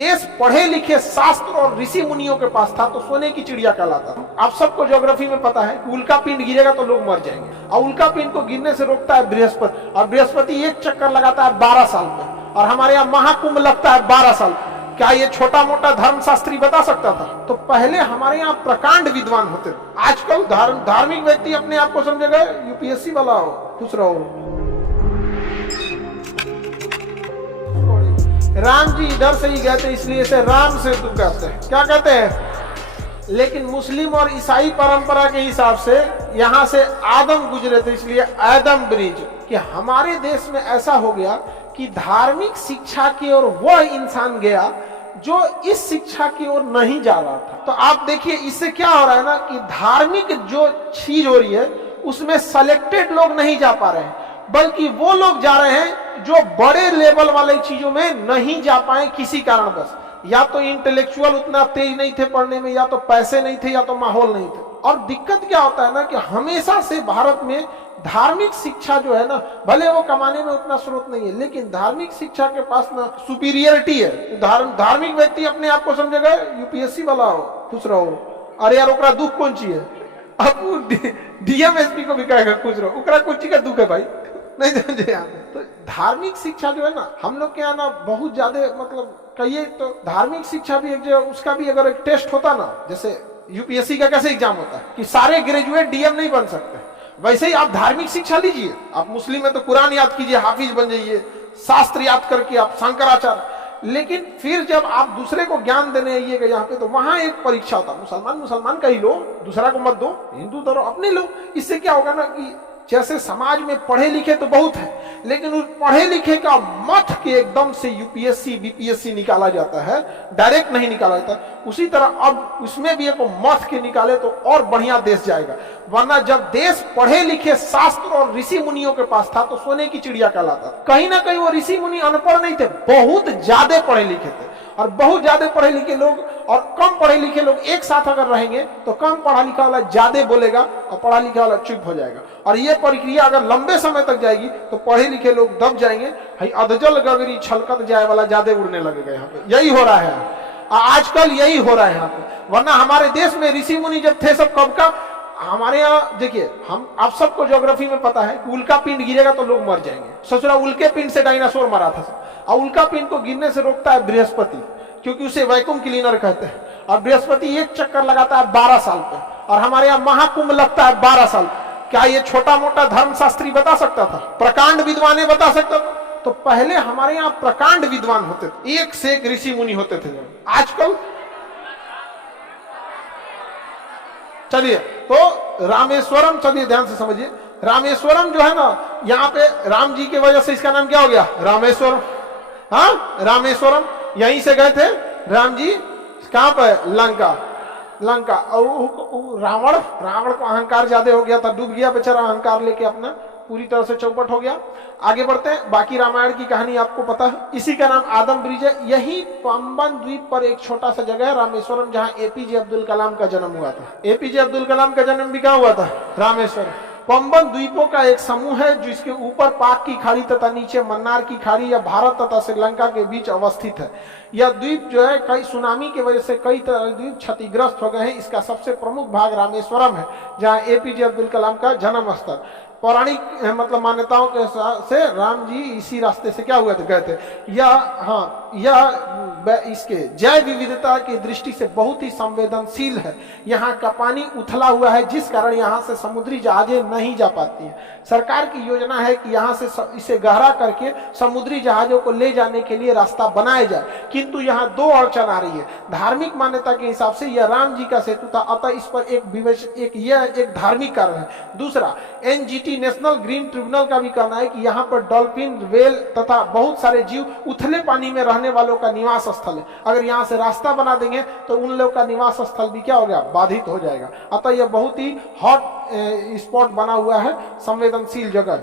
देश पढ़े लिखे शास्त्र और ऋषि मुनियों के पास था तो सोने की चिड़िया कहलाता था। आप सबको ज्योग्राफी में पता है कि उल्का पिंड गिरेगा तो लोग मर जाएंगे, और उल्का पिंड को गिरने से रोकता है बृहस्पति, और बृहस्पति एक चक्कर लगाता है 12 साल में, और हमारे यहाँ महाकुंभ लगता है 12 साल। क्या ये छोटा मोटा धर्मशास्त्री बता सकता था? तो पहले हमारे यहाँ प्रकांड विद्वान होते थे। आजकल धार्मिक व्यक्ति अपने आप को समझेगा यूपीएससी वाला हो, खुश रहो। राम जी इधर से ही गए थे इसलिए इसे राम सेतु कहते हैं। क्या कहते हैं? लेकिन मुस्लिम और ईसाई परंपरा के हिसाब से यहाँ से आदम गुजरे थे इसलिए आदम ब्रिज। कि हमारे देश में ऐसा हो गया कि धार्मिक शिक्षा की ओर वह इंसान गया जो इस शिक्षा की ओर नहीं जा रहा था। तो आप देखिए इससे क्या हो रहा है ना कि धार्मिक जो चीज हो रही है उसमें सेलेक्टेड लोग नहीं जा पा रहे हैं, बल्कि वो लोग जा रहे हैं जो बड़े लेवल वाले चीजों में नहीं जा पाए किसी कारणवश। या तो इंटेलेक्चुअल उतना तेज नहीं थे पढ़ने में, या तो पैसे नहीं थे, या तो माहौल नहीं थे। और दिक्कत क्या होता है ना कि हमेशा से भारत में धार्मिक शिक्षा जो है ना, भले वो कमाने में उतना स्रोत नहीं है, लेकिन धार्मिक शिक्षा के पास ना सुपीरियरिटी है। धार्मिक व्यक्ति अपने आप को समझेगा यूपीएससी वाला हो, खुश रहो। अरे यार ओकरा दुख कौन ची है? अब डीएमएसपी को भी कहेगा खुश रहो, ओकरा कौन ची का दुख है भाई? नहीं समझे यहाँ पे। तो धार्मिक शिक्षा जो है ना हम लोग के यहाँ ना बहुत ज्यादा, मतलब कहिए तो धार्मिक शिक्षा भी एक जो उसका भी अगर एक टेस्ट होता ना, जैसे यूपीएससी का कैसे एग्जाम होता है कि सारे ग्रेजुएट डीएम नहीं बन सकते, वैसे ही आप धार्मिक शिक्षा लीजिए। आप मुस्लिम है तो कुरान याद कीजिए, हाफिज बन जाइए, शास्त्र याद करके आप शंकराचार्य। लेकिन फिर जब आप दूसरे को ज्ञान देने आइएगा यहाँ पे तो वहां एक परीक्षा होता है। मुसलमान का ही लो, दूसरा को मत दो, हिंदू धर्म अपने लो। इससे क्या होगा ना कि जैसे समाज में पढ़े लिखे तो बहुत है, लेकिन उस पढ़े लिखे का मत के एकदम से यूपीएससी बीपीएससी निकाला जाता है, डायरेक्ट नहीं निकाला जाता। उसी तरह अब उसमें भी एक मत के निकाले तो और बढ़िया देश जाएगा। वरना जब देश पढ़े लिखे शास्त्र और ऋषि मुनियों के पास था तो सोने की चिड़िया कहलाता। कहीं ना कहीं वो ऋषि मुनि अनपढ़ नहीं थे, बहुत ज्यादा पढ़े लिखे थे। और बहुत ज्यादा पढ़े लिखे लोग और कम पढ़े लिखे लोग एक साथ अगर रहेंगे तो कम पढ़ा लिखा वाला ज्यादा बोलेगा और पढ़ा लिखा वाला चुप हो जाएगा। और ये प्रक्रिया अगर लंबे समय तक जाएगी तो पढ़े लिखे लोग दब जाएंगे, अधजल गगरी छलकत जाए वाला ज्यादा उड़ने लगेगा। यहाँ पे यही हो रहा है आजकल, यही हो रहा है यहाँ पे। वरना हमारे देश में ऋषि मुनि जब थे सब कब का, हमारे यहाँ देखिए, हम आप सबको ज्योग्राफी में पता है कि उल्का पिंड गिरेगा तो लोग मर जाएंगे। ससुरा उल्के पिंड से डायनासोर मरा था, और उल्का पिंड को गिरने से रोकता है बृहस्पति, क्योंकि उसे वैक्यूम क्लीनर कहते हैं। और बृहस्पति एक चक्कर लगाता है 12 साल पे, और हमारे यहाँ महाकुंभ लगता है 12 साल। क्या ये छोटा मोटा धर्मशास्त्री बता सकता था? प्रकांड विद्वान बता सकता था? तो पहले हमारे यहाँ प्रकांड विद्वान होते थे, एक से एक ऋषि मुनि होते थे। आजकल चलिए तो रामेश्वरम, चलिए ध्यान से समझिए। रामेश्वरम जो है ना, यहाँ पे राम जी की वजह से इसका नाम क्या हो गया? रामेश्वरम। हाँ, रामेश्वरम यहीं से गए थे राम जी। कहां पर? लंका। लंका। और रावण को अहंकार ज्यादा हो गया था, डूब गया बेचारा, अहंकार लेके अपना पूरी तरह से चौपट हो गया। आगे बढ़ते हैं, बाकी रामायण की कहानी आपको पता है। इसी का नाम आदम ब्रिज है। यही पंबन द्वीप पर एक छोटा सा जगह है रामेश्वरम, जहां एपीजे अब्दुल कलाम का जन्म हुआ था। एपीजे अब्दुल कलाम का जन्म भी कहाँ हुआ था? रामेश्वरम। पंबन द्वीपों का एक समूह है जिसके ऊपर पाक की खाड़ी तथा नीचे मन्नार की खाड़ी या भारत तथा श्रीलंका के बीच अवस्थित है। यह द्वीप जो है कई सुनामी की वजह से कई तरह द्वीप क्षतिग्रस्त हो गए हैं। इसका सबसे प्रमुख भाग रामेश्वरम है, जहां एपीजे अब्दुल कलाम का जन्म स्थल। पौराणिक मतलब मान्यताओं के से राम जी इसी रास्ते से क्या हुए थे, गए थे। यह इसके जैव विविधता की दृष्टि से बहुत ही संवेदनशील है। यहाँ का पानी उथला हुआ है, जिस कारण यहाँ से समुद्री जहाजें नहीं जा पाती हैं। सरकार की योजना है कि यहाँ से इसे गहरा करके समुद्री जहाजों को ले जाने के लिए रास्ता बनाया जाए, किंतु यहाँ दो अड़चन आ रही है। धार्मिक मान्यता के हिसाब से यह राम जी का सेतु था, अतः इस पर एक धार्मिक कारण है। दूसरा, एनजीटी नेशनल ग्रीन ट्रिब्यूनल का भी कहना है कि यहाँ पर डॉल्फिन, व्हेल तथा बहुत सारे जीव उथले पानी में रहने वालों का निवास स्थल है। अगर यहाँ से रास्ता बना देंगे तो उन लोगों का निवास स्थल भी क्या हो गया? बाधित हो जाएगा। अतः यह बहुत ही हॉट स्पॉट बना हुआ है, संवेदनशील जगह।